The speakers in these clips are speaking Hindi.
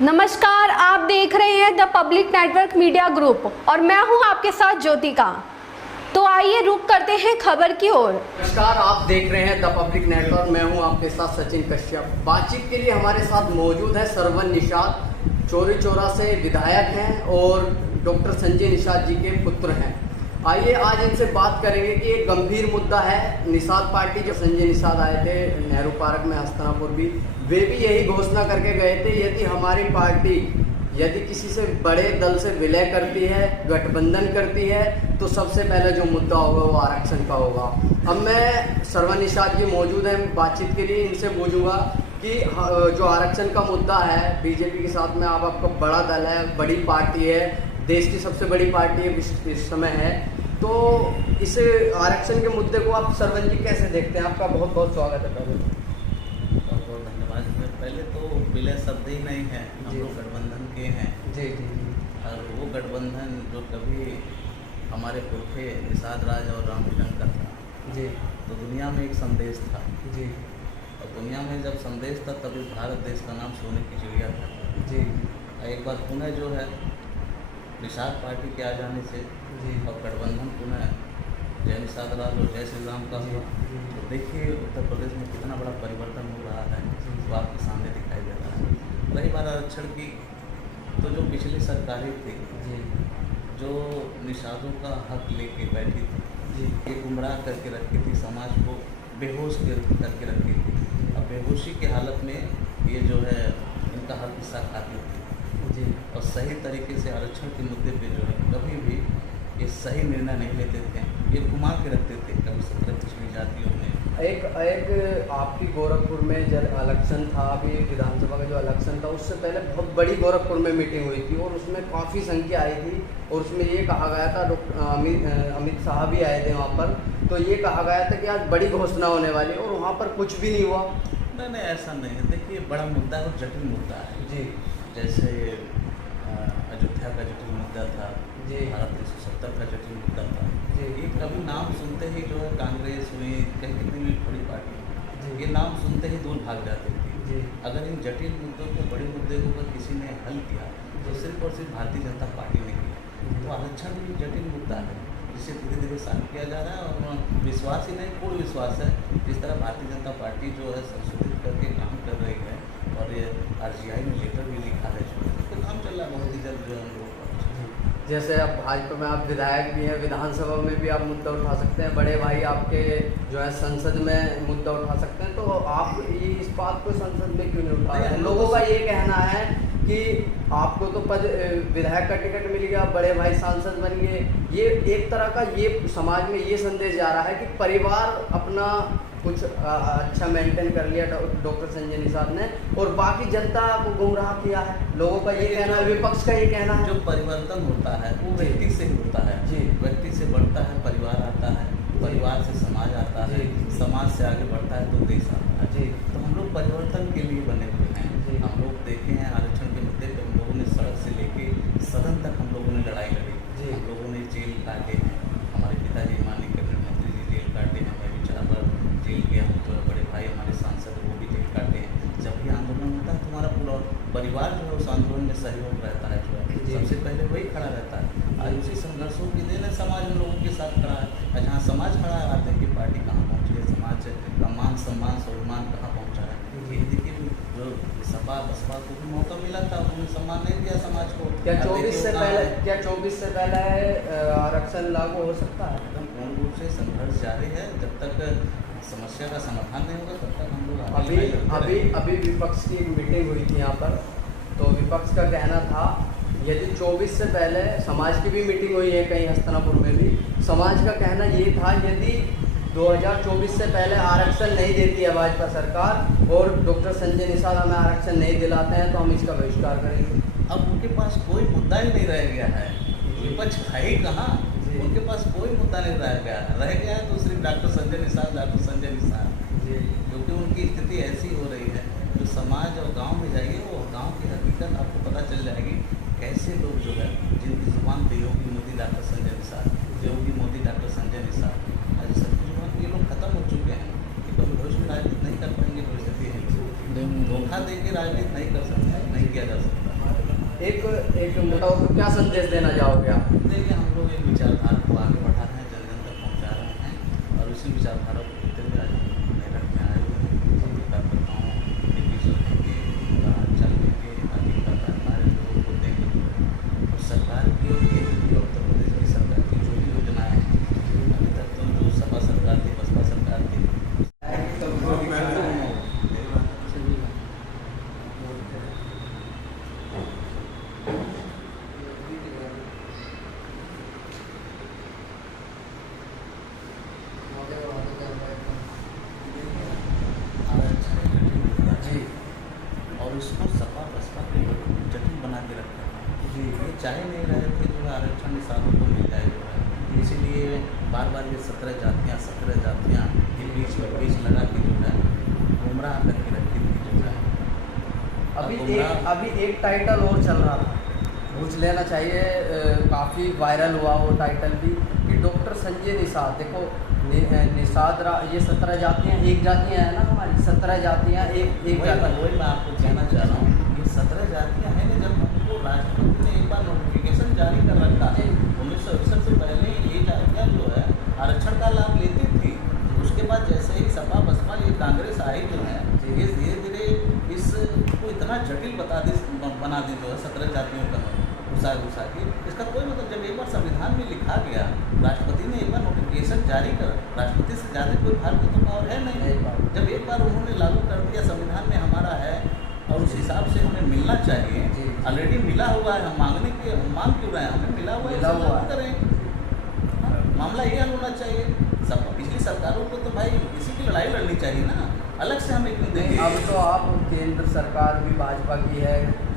नमस्कार, आप देख रहे हैं the public network media group और मैं हूं आपके साथ ज्योतिका। तो आइए रुक करते हैं खबर की ओर। नमस्कार, आप देख रहे हैं द पब्लिक नेटवर्क। मैं हूं आपके साथ सचिन कश्यप। बातचीत के लिए हमारे साथ मौजूद है सरवन निषाद, चौरी चौरा से विधायक हैं और डॉक्टर संजय निषाद जी के पुत्र हैं। आइए आज इनसे बात करेंगे कि एक गंभीर मुद्दा है। निषाद पार्टी जो संजय निषाद आए थे नेहरू पार्क में हस्तिनापुर भी, वे भी यही घोषणा करके गए थे यदि हमारी पार्टी यदि किसी से बड़े दल से विलय करती है, गठबंधन करती है, तो सबसे पहले जो मुद्दा होगा वो आरक्षण का होगा। अब मैं सरवन निषाद जी मौजूद हैं बातचीत के लिए, इनसे पूछूंगा कि जो आरक्षण का मुद्दा है, बीजेपी के साथ में आप आपका बड़ा दल है, बड़ी पार्टी है, देश की सबसे बड़ी पार्टी है इस समय है, तो इस आरक्षण के मुद्दे को आप सरवन जी कैसे देखते हैं? आपका बहुत बहुत स्वागत है। बहुत बहुत धन्यवाद। पहले तो विलय शब्द ही नहीं है, हम लोग गठबंधन के हैं। जी जी जी। और वो गठबंधन जो कभी हमारे पुरखे निषाद राज और रामशंकर था जी, तो दुनिया में एक संदेश था जी और दुनिया में जब संदेश था तभी भारत देश का नाम सोने की चिड़िया था। जी और एक बार पुनः जो है निषाद पार्टी के आ जाने से जी और गठबंधन पुनः जय निषाद राज और जय श्री राम का हुआ, तो देखिए उत्तर प्रदेश में कितना बड़ा परिवर्तन हो रहा है, वो आपके सामने दिखाई दे रहा है। रही बात आरक्षण की, तो जो पिछली सरकारें थी जी जो निषादों का हक लेके बैठी थी, जी ये गुमराह करके रखी थी, समाज को बेहोश करके रखी थी। अब बेहोशी की हालत में ये जो है इनका हक हिस्सा खाती थी जी। और सही तरीके से आरक्षण के मुद्दे पे जो है कभी भी ये सही निर्णय नहीं लेते थे, ये घुमा के रखते थे। कभी 17 पिछड़ी जातियों में एक आपकी गोरखपुर में जब इलेक्शन था, अभी विधानसभा का जो इलेक्शन था उससे पहले बहुत बड़ी गोरखपुर में मीटिंग हुई थी और उसमें काफ़ी संख्या आई थी और उसमें ये कहा गया था, अमित शाह भी आए थे वहाँ पर, तो ये कहा गया था कि आज बड़ी घोषणा होने वाली और वहाँ पर कुछ भी नहीं हुआ। नहीं, ऐसा नहीं है। देखिए बड़ा मुद्दा है और जटिल मुद्दा है। जी जैसे अयोध्या का जटिल मुद्दा था, जी भारत 370 का जटिल मुद्दा था। जी ये कभी नाम सुनते ही जो है कांग्रेस हुई, कहीं कितनी भी बड़ी पार्टी, जी ये नाम सुनते ही दूर भाग जाती थी। जी अगर इन जटिल मुद्दों को, बड़े मुद्दे को अगर किसी ने हल किया तो सिर्फ और सिर्फ भारतीय जनता पार्टी ने किया। तो आरक्षण भी जटिल मुद्दा है जिसे धीरे धीरे साफ किया जा रहा है और विश्वास ही नहीं, पूर्ण विश्वास है। जिस तरह भारतीय जनता पार्टी जो है संशोधित करके काम कर रही है और ये RGI में लेटर भी लिखा है, तो काम चल रहा है बहुत ही जल्द जो है हम लोग। जैसे अब भाजपा में आप विधायक भी हैं, विधानसभा में भी आप मुद्दा उठा सकते हैं, बड़े भाई आपके जो है संसद में मुद्दा उठा सकते हैं, तो आप इस बात को संसद में क्यों नहीं उठा रहे हैं? लोगों का ये कहना है कि आपको तो पद विधायक का टिकट मिल गया, बड़े भाई सांसद बन गए। ये एक तरह का ये समाज में ये संदेश जा रहा है कि परिवार अपना कुछ अच्छा मेंटेन कर लिया डॉक्टर संजय निषाद ने और बाकी जनता को गुमराह किया है। लोगों का ये कहना है, विपक्ष का ये कहना है। जो परिवर्तन होता है वो व्यक्ति से ही होता है। जी। व्यक्ति से बढ़ता है परिवार आता है, परिवार से समाज आता है, समाज से आगे बढ़ता है तो देश आता है। जी। तो हम लोग परिवर्तन के लिए बने हुए हैं। जी। हम लोग देखे हैं आरक्षण के मुद्दे पे हम लोगों ने सड़क से लेके सदन तक हम लोगों ने लड़ाई लड़ी। जी। हम लोगों ने जेल काटे हैं, हमारे पिताजी माननीय कैबिनेट मंत्री जी जेल काटे हैं, मैं भी 4 बार जेल गया हूँ। जो बड़े भाई हमारे सांसद वो भी जेल काटे हैं। जब भी आंदोलन होता है तुम्हारा पूरा परिवार जो है उस आंदोलन में सहयोग रहता है, जो है सबसे पहले वही खड़ा रहता है। आज उसी संघर्षों की देन है समाज हम लोगों के साथ खड़ा है। और जहाँ समाज खड़ा है आप देखिए पार्टी कहाँ पहुँची है, समाज का मान सम्मान स्वाभिमान कहाँ पहुँचा है। ये देखिए जो सपा बसपा को भी मौका मिला था, उन्होंने सम्मान नहीं दिया समाज को। क्या 24 से पहले आरक्षण लागू हो सकता है? एकदम पूर्ण रूप से संघर्ष जारी है। जब तक समस्या का समाधान नहीं होगा तब तक हम लोग अभी विपक्ष की एक मीटिंग हुई थी यहाँ पर, तो विपक्ष का कहना था यदि 24 से पहले, समाज की भी मीटिंग हुई है कहीं हस्तिनापुर में भी, समाज का कहना ये था यदि 2024 से पहले आरक्षण नहीं देती है भाजपा सरकार और डॉक्टर संजय निषाद हमें आरक्षण नहीं दिलाते हैं तो हम इसका बहिष्कार करेंगे। अब उनके पास कोई मुद्दा ही नहीं रह गया है, विपक्ष है ही कहाँ, उनके पास कोई मुद्दा नहीं रह गया है तो सिर्फ डॉक्टर संजय निषाद। क्योंकि उनकी स्थिति ऐसी हो रही है, जो समाज और गांव में जाइए वो गांव की हकीकत आपको पता चल जाएगी। कैसे लोग जो है जिनकी जुबान पे योगी मोदी डॉक्टर संजय निषाद, योगी मोदी डॉक्टर संजय निषाद, आज सबकी जुबान पे ये लोग खत्म हो चुके हैं कि कभी भविष्य में राजनीति नहीं कर पाएंगे। परिस्थिति है, धोखा दे के राजनीति नहीं कर सकते, नहीं किया जा सकता। एक मोटा क्या संदेश देना चाहोगे आप? देखिए, हम लोग एक विचारधारा को आगे बढ़ा रहे हैं, जन जन तक पहुँचा रहे हैं और उसी विचारधारा को लेते हुए आज हम मेरठ में आए हुए हैं। सभी कार्यकर्ताओं के बीच रहेंगे, उनका हालचाल लेंगे, आगे का कार्य लोगों को देंगे और सरकार की और केंद्र की और उत्तर प्रदेश की सरकार की जो भी योजनाएँ हैं, अभी तक तो जो सपा सरकार थी, बसपा सरकार थी, जी और उसको सपा बसपा के लोग जटिल बना के रखते हैं। जी ये चाह नहीं रहे थे जो है आरक्षण निषादों को मिल जाए जो है, इसीलिए बार बार ये 17 जातियाँ के बीच लगा के जो है गुमराह करके रखी थी जो है। अभी एक टाइटल और चल रहा था, पूछ लेना चाहिए, काफ़ी वायरल हुआ वो टाइटल भी कि डॉक्टर संजय निषाद, देखो निषाद ये 17 जातियाँ, एक जातियाँ हैं ना हमारी, 17 जातियाँ एक जाति। वही मैं आपको कहना चाह रहा हूँ, ये 17 जातियाँ हैं ना, जब हमको राष्ट्रपति ने एक बार नोटिफिकेशन जारी कर रखा है 1961 से पहले ये जातियाँ जो है आरक्षण का लाभ लेती थी। उसके बाद जैसे ही सपा बसपा ये कांग्रेस आई जो है, ये धीरे धीरे इसको इतना जटिल बना दी जो है 17 जातियों का घुसा के। इसका कोई मतलब, जब एक बार संविधान में लिखा गया, राष्ट्रपति ने एक बार नोटिफिकेशन जारी कर, राष्ट्रपति से ज़्यादा कोई भारत तो पावर है नहीं। जब एक बार उन्होंने लागू कर दिया, संविधान में हमारा है और उस हिसाब से हमें मिलना चाहिए, ऑलरेडी मिला हुआ है, हम मांग क्यों रहे हैं, हमें मिला हुआ है, लागू करें। मामला ये हल होना चाहिए। सब पिछली सरकारों को तो भाई इसी की लड़ाई लड़नी चाहिए ना, अलग से हमें क्यों देंगे। अब तो आप केंद्र सरकार भी भाजपा की है,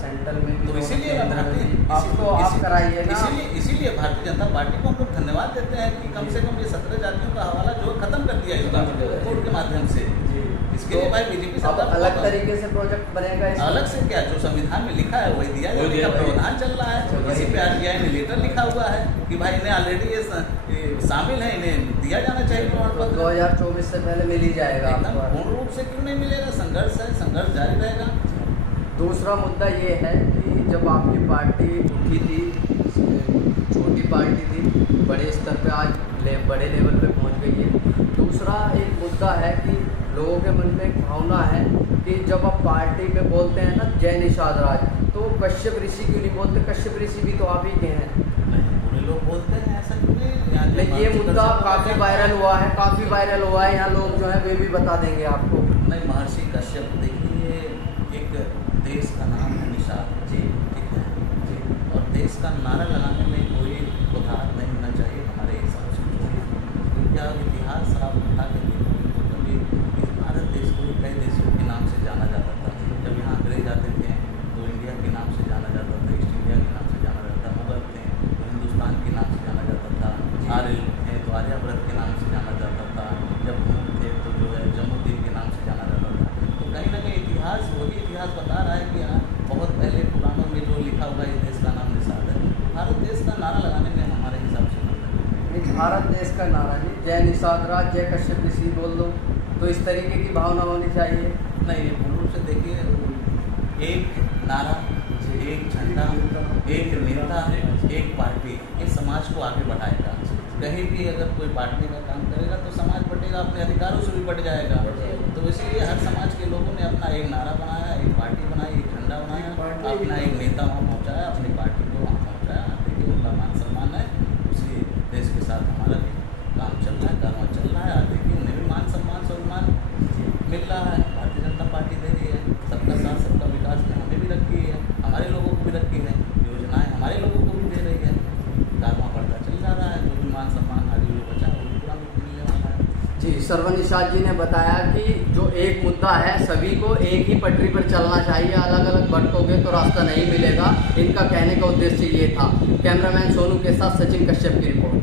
सेंट्रल में भी, तो इसीलिए आप कराइए ना। इसीलिए भारतीय जनता पार्टी को हम लोग धन्यवाद देते हैं कि कम से कम ये 17 जातियों का हवाला जो खत्म कर दिया इस कोर्ट के माध्यम से। इसके लिए भाई बीजेपी सरकार अलग तरीके से प्रोजेक्ट बनेगा, अलग से क्या, जो संविधान में लिखा है वही दिया जाएगा, का प्रावधान चल रहा है। इसी पे RBI ने लेटर लिखा हुआ है कि भाई इन्हें ऑलरेडी ये शामिल है, इन्हें दिया जाना चाहिए प्रमाण पत्र। 2024 से पहले मिल ही जाएगा। एकदम पूर्ण रूप से क्यों नहीं मिलेगा, संघर्ष है, संघर्ष जारी रहेगा। दूसरा मुद्दा ये है कि जब आपकी पार्टी उठी थी, छोटी पार्टी थी, बड़े स्तर पे आज बड़े लेवल पे पहुंच गई है। दूसरा एक मुद्दा है कि लोगों के मन में एक भावना है कि जब आप पार्टी में बोलते हैं ना जय निषाद राज, तो कश्यप ऋषि क्यों नहीं बोलते? कश्यप ऋषि भी तो आप ही के हैं। पूरे लोग बोलते हैं, ऐसा क्यों नहीं? लेकिन ये मुद्दा काफ़ी वायरल हुआ है, यहाँ लोग जो है वे भी बता देंगे आपको। नहीं, महर्षि कश्यप, देखिए एक देश का नाम है निषाद जी, ठीक है जी, और देश का नारा लगाने में कोई उधार नहीं होना चाहिए हमारे हिसाब से। क्या इतिहास आप उठा के देखो तो कभी इस भारत देश को कई देशों के नाम से जाना जाता था। जब यहाँ अंग्रेज आते थे तो इंडिया के नाम से जाना जाता था, ईस्ट इंडिया के नाम से जाना जाता था, मुगल थे तो हिंदुस्तान के नाम से जाना जाता था, आर्य थे तो आर्यावर्त के नाम से जाना जाता था, जब हम थे तो जो है जम्मूद्वीप के नाम से जाना जाता था। तो कहीं ना कहीं इतिहास, वही इतिहास बता रहा है कि हाँ बहुत पहले पुरानों में जो लिखा हुआ इस देश का नाम निषाद है। भारत देश का नारा लगाने में हमारे हिसाब से भारत देश का नारा नहीं, जय निषाद राज, जय कश्यप ऋषि बोल दो, तो इस तरीके की भावना होनी चाहिए। नहीं, पूर्ण रूप से देखिए, एक नारा, एक झंडा, एक नेता, एक पार्टी, ये समाज को आगे बढ़ाएगा। कहीं भी अगर कोई बांटने का काम करेगा तो समाज बटेगा, अपने अधिकारों से भी बट जाएगा। तो इसीलिए हर समाज के लोगों ने अपना एक नारा बनाया, एक पार्टी बनाई, एक झंडा बनाया, अपना एक नेता वहाँ पहुँचाया, अपनी पार्टी को वहाँ पहुँचाया। देखिए उनका मान सम्मान है, उसी देश के साथ हमारा भी काम चल रहा है, कारवां चल रहा है। देखिए उन्हें भी मान सम्मान सम्मान मिल रहा है, भारतीय जनता पार्टी दे रही है। सबका साथ सबका विकास में हमें भी रखी है, हमारे लोगों को भी रखी है, योजनाएं हमारे लोगों को भी दे रही है, कारवां बढ़ता चल जा रहा है। जो भी मान सम्मान आज जो बचा है वो पूरा मिलने वाला है। जी, सरवन निषाद जी ने बताया कि जो एक मुद्दा है सभी को एक ही पटरी पर चलना चाहिए, अलग अलग भटकोगे तो रास्ता नहीं मिलेगा। इनका कहने का उद्देश्य ये था। कैमरामैन सोनू के साथ सचिन कश्यप की रिपोर्ट।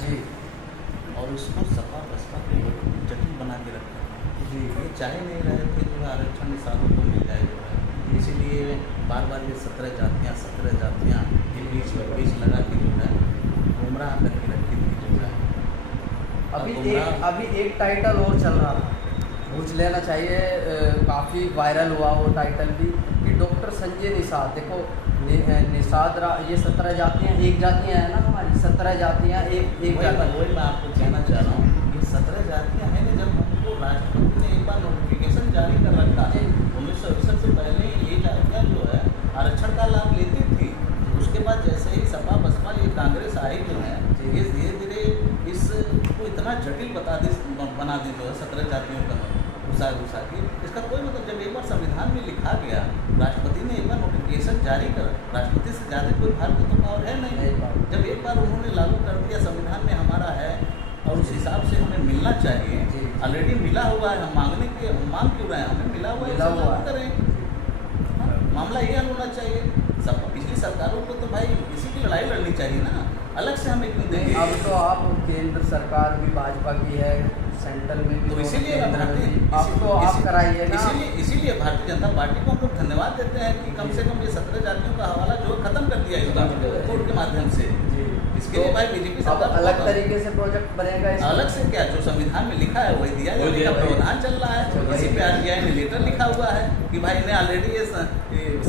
जी, और उसको सपा बसपा के लोग जटिल बना के रखते हैं। ये चाह नहीं रहे थे जो है आरक्षण निषादों को मिल जाए जो है, बार बार ये 17 जातियाँ के बीच में बीच लगा के जो है गुमराह करके रखी थी जो है। अभी एक टाइटल और चल रहा था, पूछ लेना चाहिए, काफ़ी वायरल हुआ वो टाइटल भी, कि डॉक्टर संजय निषाद, देखो निषाद ये 17 जातियाँ एक जातियाँ हैं ना हमारी, 17 जातियाँ एक जाति। वही मैं आपको कहना चाह रहा हूँ, ये 17 जातियाँ हैं ना, जब हमको राष्ट्रपति ने एक बार नोटिफिकेशन जारी कर रखा है 1961 से पहले ये जातियाँ जो है आरक्षण का लाभ लेती थी। उसके बाद जैसे ही सपा बसपा ये कांग्रेस आई जो है, ये धीरे धीरे इसको इतना जटिल बना दी जो है 17 जातियों का घुसा के। इसका कोई मतलब, जब एक बार संविधान में लिखा गया, राष्ट्रपति ने एक बार नोटिफिकेशन जारी कर, राष्ट्रपति से ज़्यादा कोई भारत तो और है नहीं। जब एक बार उन्होंने लागू कर दिया, संविधान में हमारा है और उस हिसाब से हमें मिलना चाहिए, ऑलरेडी मिला हुआ है, हम मांग क्यों रहे हैं, हमें मिला हुआ है, लागू करें। मामला ये हल होना चाहिए। सब पिछली सरकारों को तो भाई इसी की लड़ाई लड़नी चाहिए ना, अलग से हमें क्यों देंगे। अब तो आप केंद्र सरकार भी भाजपा की है, सेंट्रल में भी, तो इसीलिए आप कराइए ना। इसीलिए भारतीय जनता पार्टी को हम लोग धन्यवाद देते हैं कि कम से कम ये 17 जातियों का हवाला जो खत्म कर दिया इसका कोर्ट के माध्यम से। इसके लिए भाई बीजेपी सरकार अलग तरीके से प्रोजेक्ट बनेगा, अलग से क्या, जो संविधान में लिखा है वही दिया जाएगा, प्रावधान चल रहा है। इसी पे आरटीआई ने लेटर लिखा हुआ है कि भाई इन्हें ऑलरेडी ये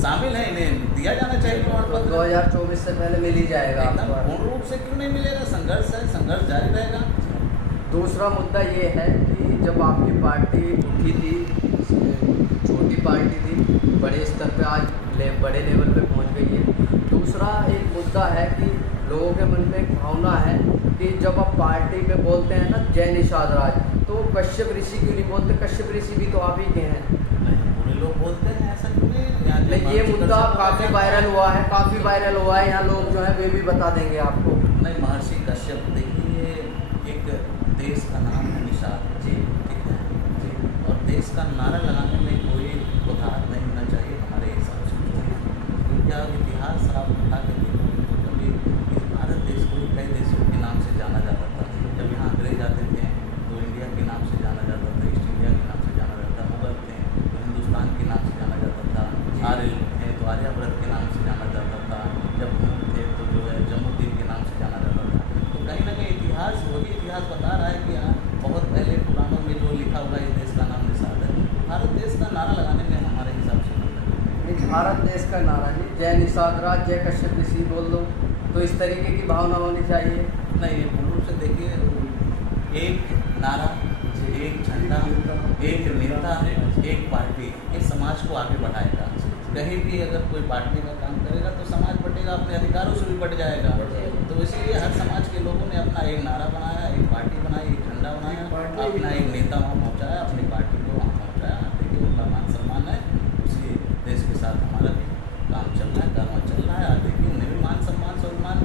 शामिल है, इन्हें दिया जाना चाहिए प्रमाण पत्र। 2024 से पहले मिल ही जाएगा। एकदम पूर्ण रूप से क्यों नहीं मिलेगा, संघर्ष है, संघर्ष जारी रहेगा। दूसरा मुद्दा ये है कि जब आपकी पार्टी उठी थी, छोटी पार्टी थी, बड़े स्तर पे आज बड़े लेवल पे पहुंच गई है। दूसरा एक मुद्दा है कि लोगों के मन में एक भावना है कि जब आप पार्टी में बोलते हैं ना जय निषाद राज, तो कश्यप ऋषि क्यों नहीं बोलते? कश्यप ऋषि भी तो आप ही के हैं। पूरे लोग बोलते हैं, ऐसा क्यों नहीं? ये मुद्दा काफ़ी वायरल हुआ है, यहाँ लोग जो है वे भी बता देंगे आपको। नहीं, महर्षि कश्यप, देखिए एक देश का नाम है निषाद जी, ठीक है जी, और देश का नारा लगाने में कोई उदाहरण नहीं होना चाहिए हमारे हिसाब से। क्योंकि आप इतिहास आप उठा के देखो तो कभी इस भारत देश को कई देशों के नाम से जाना जाता था। जब यहाँ अंग्रेज आते थे तो इंडिया के नाम से जाना जाता था, ईस्ट इंडिया के नाम से जाना जाता था, मुगल थे तो हिंदुस्तान के नाम से जाना जाता था, आर्य थे तो आर्यावर्त के नाम से जाना जाता था, जब हम थे तो जो है जम्मूद्वीप के नाम से जाना जाता था। तो कहीं ना कहीं इतिहास, वही इतिहास बता रहा है कि बहुत पहले पुरानों में जो लिखा हुआ इस देश का नाम निषाद है। भारत देश का नारा लगाने में हमारे हिसाब से भारत देश का नारा नहीं, जय निषाद राज, जय कश्यप ऋषि बोल दो, तो इस तरीके की भावना होनी चाहिए। नहीं, पूर्ण रूप से देखिए, एक नारा, एक झंडा, एक नेता, एक पार्टी, ये समाज को आगे बढ़ाएगा। कहीं भी अगर कोई बांटने का काम करेगा तो समाज बटेगा, अपने अधिकारों से भी बट जाएगा। तो इसीलिए हर समाज के लोगों ने अपना एक नारा बनाया, एक पार्टी बनाई, एक झंडा बनाया, अपना एक नेता वहाँ पहुँचाया, अपनी पार्टी को वहाँ पहुँचाया। देखिए उनका मान सम्मान है, उसी देश के साथ हमारा भी काम चल रहा है, काम चल रहा है। आज देखिए उन्हें भी मान सम्मान सम्मान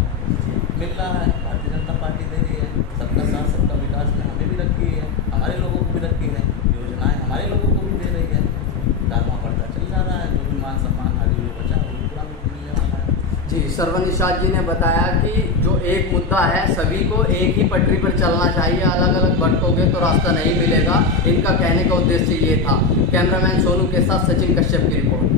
मिल रहा है, भारतीय जनता पार्टी दे रही है। सबका साथ सबका विकास में हमें भी रखी है, हमारे लोगों को भी रखी है, योजनाएँ हमारे लोगों को भी दे रही है। कारवां बढ़ता चल जा रहा है, जो भी मान सम्मान आगे जो बचा वो भी पूरा मिलने वाला है। जी, सरवन निषाद जी ने बताया कि जो एक मुद्दा है, सभी को एक ही पटरी पर चलना चाहिए, अलग अलग भटकोगे तो रास्ता नहीं मिलेगा। इनका कहने का उद्देश्य ये था। कैमरामैन सोनू के साथ सचिन कश्यप की रिपोर्ट।